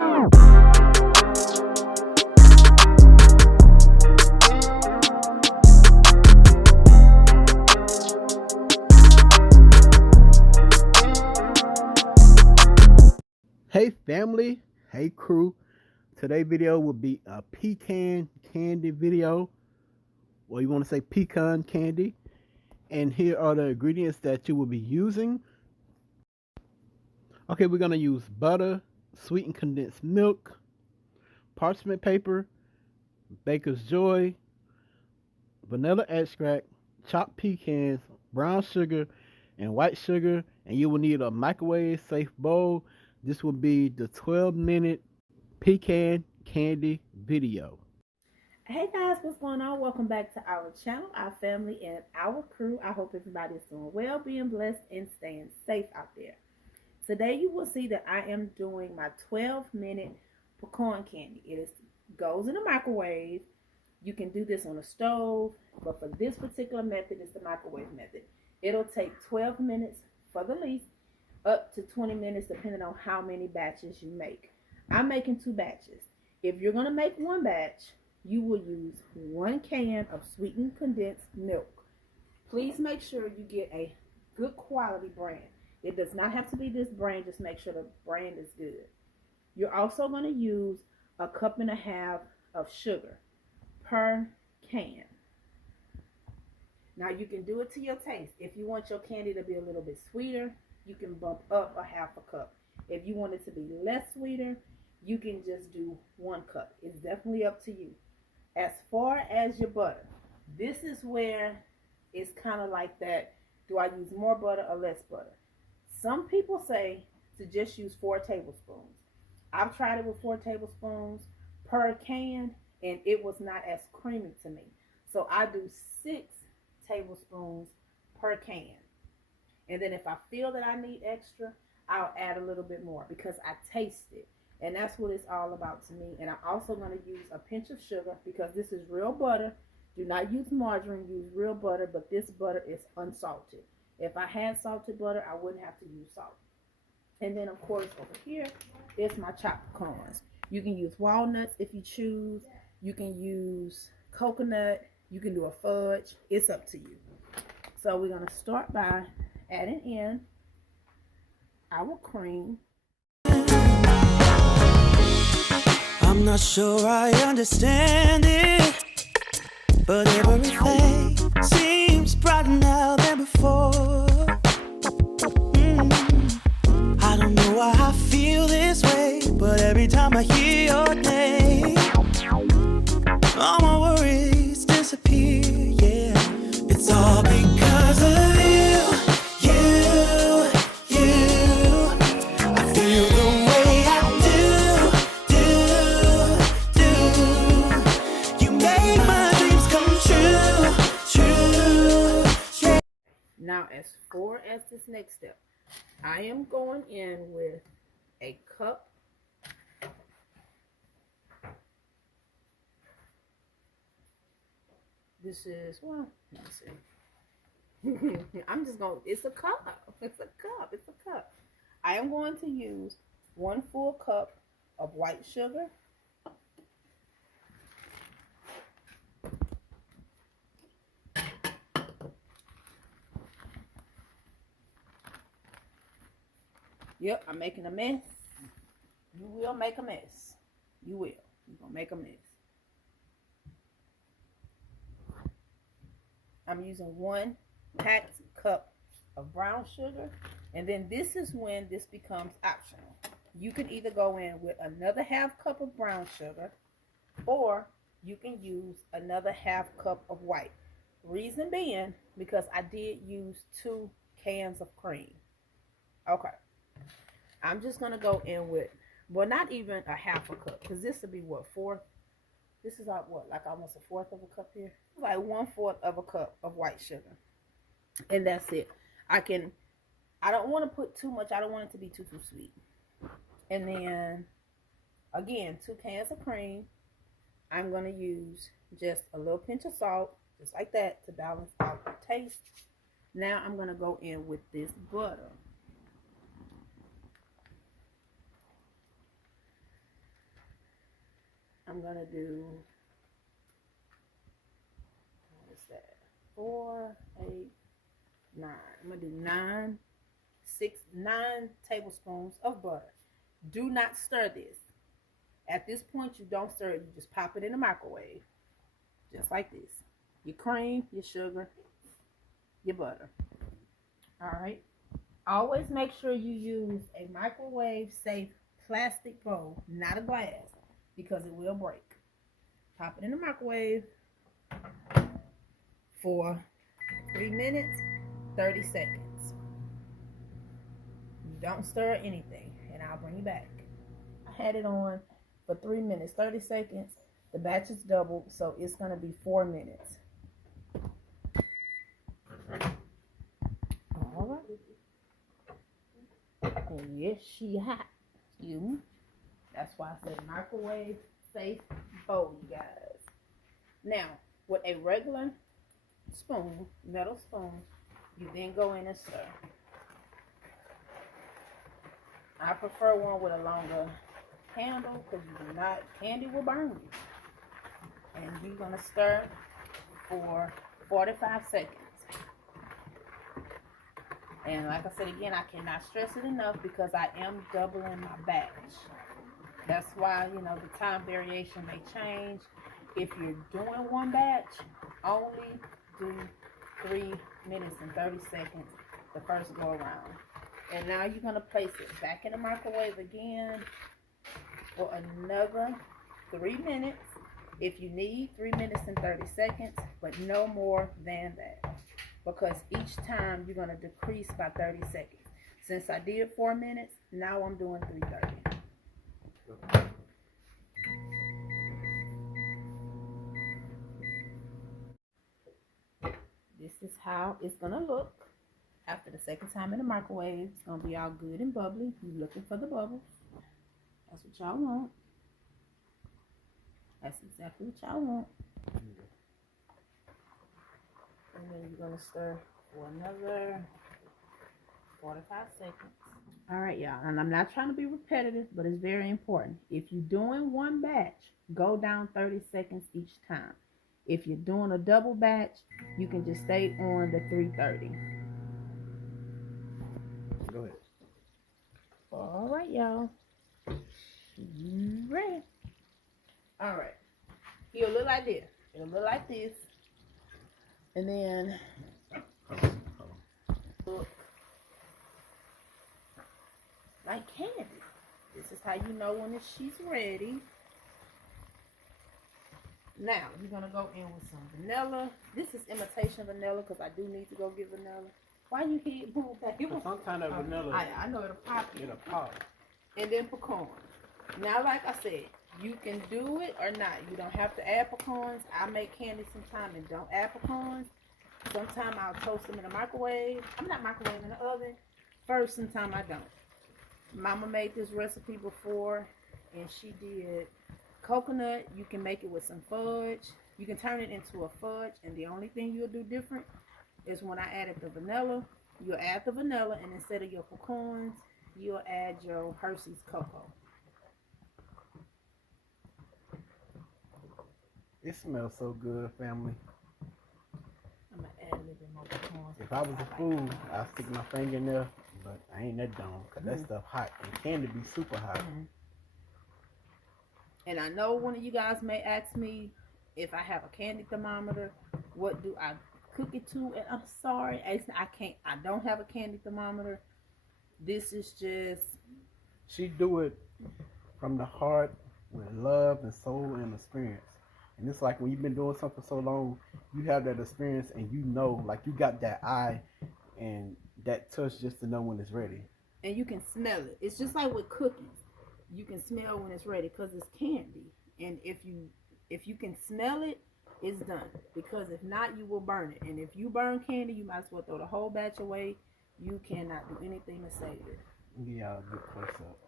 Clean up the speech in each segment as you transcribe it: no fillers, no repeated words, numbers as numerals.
Hey family, hey crew. Today's video will be a pecan candy video. Well, you want to say pecan candy. And here are the ingredients that you will be using. Okay, we're going to use butter, sweetened condensed milk, parchment paper, baker's joy, vanilla extract, chopped pecans, brown sugar, and white sugar. And you will need a microwave safe bowl. This will be the 12-minute pecan candy video. Hey guys, what's going on? Welcome back to our channel, our family, and our crew. I hope everybody is doing well, being blessed, and staying safe out there. Today you will see that I am doing my 12-minute pecan candy. Goes in the microwave. You can do this on a stove, but for this particular method, it's the microwave method. It'll take 12 minutes for the least, up to 20 minutes depending on how many batches you make. I'm making 2 batches. If you're going to make one batch, you will use 1 can of sweetened condensed milk. Please make sure you get a good quality brand. It does not have to be this brand, just make sure the brand is good. You're also going to use 1.5 cups of sugar per can. Now you can do it to your taste. If you want your candy to be a little bit sweeter, you can bump up 1/2 cup. If you want it to be less sweeter, you can just do 1 cup. It's definitely up to you. As far as your butter, this is where it's kind of like that. Do I use more butter or less butter? Some people say to just use 4 tablespoons. I've tried it with 4 tablespoons per can, and it was not as creamy to me. So I do 6 tablespoons per can. And then if I feel that I need extra, I'll add a little bit more because I taste it. And that's what it's all about to me. And I'm also going to use a pinch of sugar because this is real butter. Do not use margarine, use real butter, but this butter is unsalted. If I had salted butter, I wouldn't have to use salt. And then of course over here is my chopped pecans. You can use walnuts if you choose. You can use coconut. You can do a fudge. It's up to you. So we're going to start by adding in our cream. I'm not sure I understand it, but everything seems brighter now than before. I don't know why I feel this way, but every time I hear your name, all my worries disappear, yeah. It's all because of you. I feel the way I do. You make my dreams come true. Now as far as this next step, I am going in with a cup This is, well, let me see. I'm just going, it's a cup. It's a cup. It's a cup. I am going to use 1 full cup of white sugar. Yep, I'm making a mess. You will make a mess. You will. You're going to make a mess. I'm using 1 packed cup of brown sugar. And then this is when this becomes optional. You can either go in with another 1/2 cup of brown sugar, or you can use another 1/2 cup of white. Reason being, because I did use 2 cans of cream. Okay. I'm just going to go in with, well, not even a 1/2 cup, because this would be what, 4? This is like what, like almost a 1/4 of a cup here? Like 1/4 of a cup of white sugar. And that's it. I don't want to put too much. I don't want it to be too sweet. And then, again, 2 cans of cream. I'm going to use just a little pinch of salt, just like that, to balance out the taste. Now I'm going to go in with this butter. I'm gonna do, what is that? 4, 8, 9. I'm gonna do 9 tablespoons of butter. Do not stir this. At this point, you don't stir it. You just pop it in the microwave, just like this. Your cream, your sugar, your butter. All right. Always make sure you use a microwave-safe plastic bowl, not a glass, because it will break. Pop it in the microwave for 3 minutes, 30 seconds. You don't stir anything, and I'll bring you back. I had it on for 3 minutes, 30 seconds. The batch is doubled, so it's going to be 4 minutes. All right. And yes, she hot. You. That's why I said microwave safe bowl, you guys. Now, with a regular spoon, metal spoon, you then go in and stir. I prefer one with a longer handle because you do not, candy will burn you. And you're going to stir for 45 seconds. And like I said again, I cannot stress it enough because I am doubling my batch. That's why, you know, the time variation may change. If you're doing one batch, only do 3 minutes and 30 seconds the first go around. And now you're going to place it back in the microwave again for another 3 minutes. If you need 3 minutes and 30 seconds, but no more than that. Because each time you're going to decrease by 30 seconds. Since I did 4 minutes, now I'm doing 3:30. This is how it's going to look after the second time in the microwave. It's going to be all good and bubbly. You're looking for the bubbles. That's what y'all want. That's exactly what y'all want. And then you're going to stir for another 45 seconds. All right, y'all. And I'm not trying to be repetitive, but it's very important. If you're doing one batch, go down 30 seconds each time. If you're doing a double batch, you can just stay on the 3:30. Go ahead. All right, y'all. Ready. All right. It'll look like this. It'll look like this. And then look like candy. This is how you know when she's ready. Now, you're going to go in with some vanilla. This is imitation vanilla because I do need to go get vanilla. Why you keep moving back? Some kind of vanilla. I know it'll pop. It'll pop. And then pecan. Now, like I said, you can do it or not. You don't have to add pecans. I make candy sometimes and don't add pecans. Sometimes I'll toast them in the microwave. I'm not microwaving the oven. First, sometimes I don't. Mama made this recipe before, and she did coconut. You can make it with some fudge. You can turn it into a fudge, and the only thing you'll do different is when I added the vanilla, you'll add the vanilla, and instead of your pecans, you'll add your Hershey's cocoa. It smells so good, family. I'm going to add a little bit more pecans. If I was a fool, I'd stick my finger in there, but I ain't that dumb, because that stuff hot. And candy be super hot. And I know one of you guys may ask me if I have a candy thermometer, what do I cook it to? And I'm sorry, I don't have a candy thermometer. This is just... She do it from the heart with love and soul and experience. And it's like when you've been doing something so long, you have that experience and you know, like you got that eye and that touch just to know when it's ready. And you can smell it. It's just like with cookies. You can smell when it's ready because it's candy. And if you can smell it, it's done. Because if not, you will burn it. And if you burn candy, you might as well throw the whole batch away. You cannot do anything to save it. Give y'all a good close up.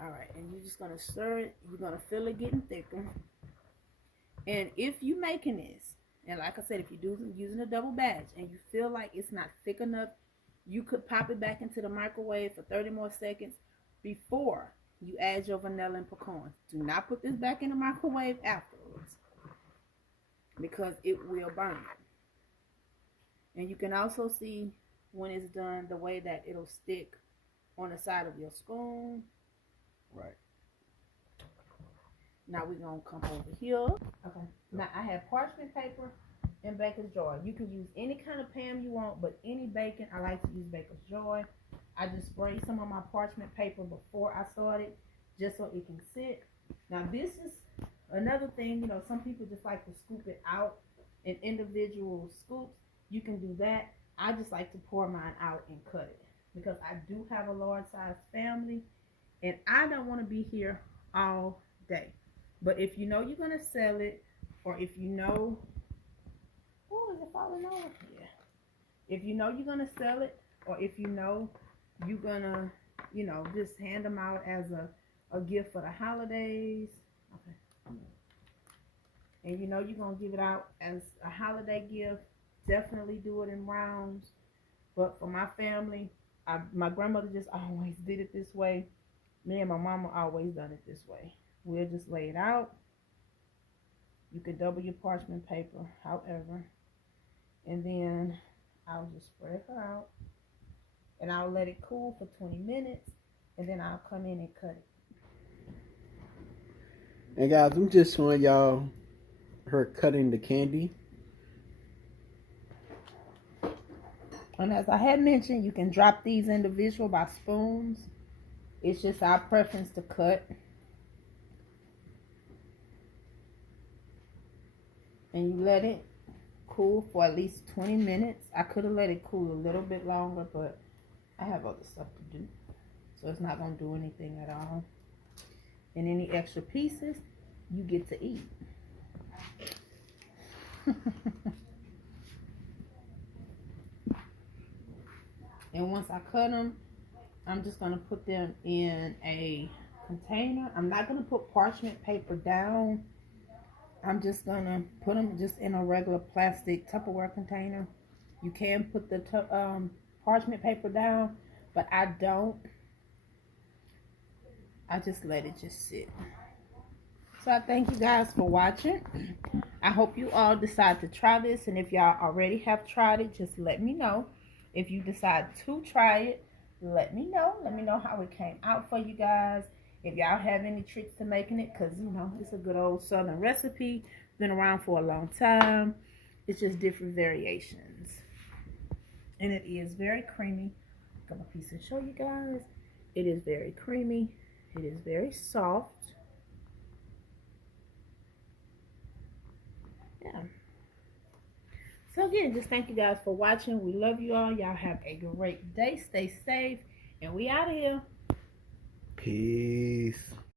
Alright, and you're just going to stir it. You're going to feel it getting thicker. And if you're making this, And like I said, if you're using a double batch and you feel like it's not thick enough, you could pop it back into the microwave for 30 more seconds before you add your vanilla and pecans. Do not put this back in the microwave afterwards because it will burn. And you can also see when it's done the way that it'll stick on the side of your spoon. Right. Now we're going to come over here. Okay. Now I have parchment paper and baker's joy. You can use any kind of pan you want, but any bacon, I like to use baker's joy. I just sprayed some of my parchment paper before I started, just so it can sit. Now this is another thing, you know, some people just like to scoop it out in individual scoops. You can do that. I just like to pour mine out and cut it because I do have a large size family and I don't want to be here all day. But if you know you're going to sell it, or if you know, oh, is it falling over? Yeah. If you know you're going to sell it, or if you know you're going to, you know, just hand them out as a gift for the holidays. Okay. And you know you're going to give it out as a holiday gift, definitely do it in rounds. But for my family, my grandmother just always did it this way. Me and my mama always done it this way. We'll just lay it out. You can double your parchment paper, however. And then I'll just spread her out. And I'll let it cool for 20 minutes. And then I'll come in and cut it. And guys, I'm just showing y'all her cutting the candy. And as I had mentioned, you can drop these individual by spoons. It's just our preference to cut. And you let it cool for at least 20 minutes. I could have let it cool a little bit longer, but I have other stuff to do. So it's not going to do anything at all. And any extra pieces, you get to eat. And once I cut them, I'm just going to put them in a container. I'm not going to put parchment paper down. I'm just going to put them just in a regular plastic Tupperware container. You can put the parchment paper down, but I don't. I just let it just sit. So I thank you guys for watching. I hope you all decide to try this. And if y'all already have tried it, just let me know. If you decide to try it, let me know. Let me know how it came out for you guys. If y'all have any tricks to making it, because, you know, it's a good old Southern recipe. Been around for a long time. It's just different variations. And it is very creamy. Got my piece and show you guys. It is very creamy. It is very soft. Yeah. So again, just thank you guys for watching. We love you all. Y'all have a great day. Stay safe. And we out of here. Peace.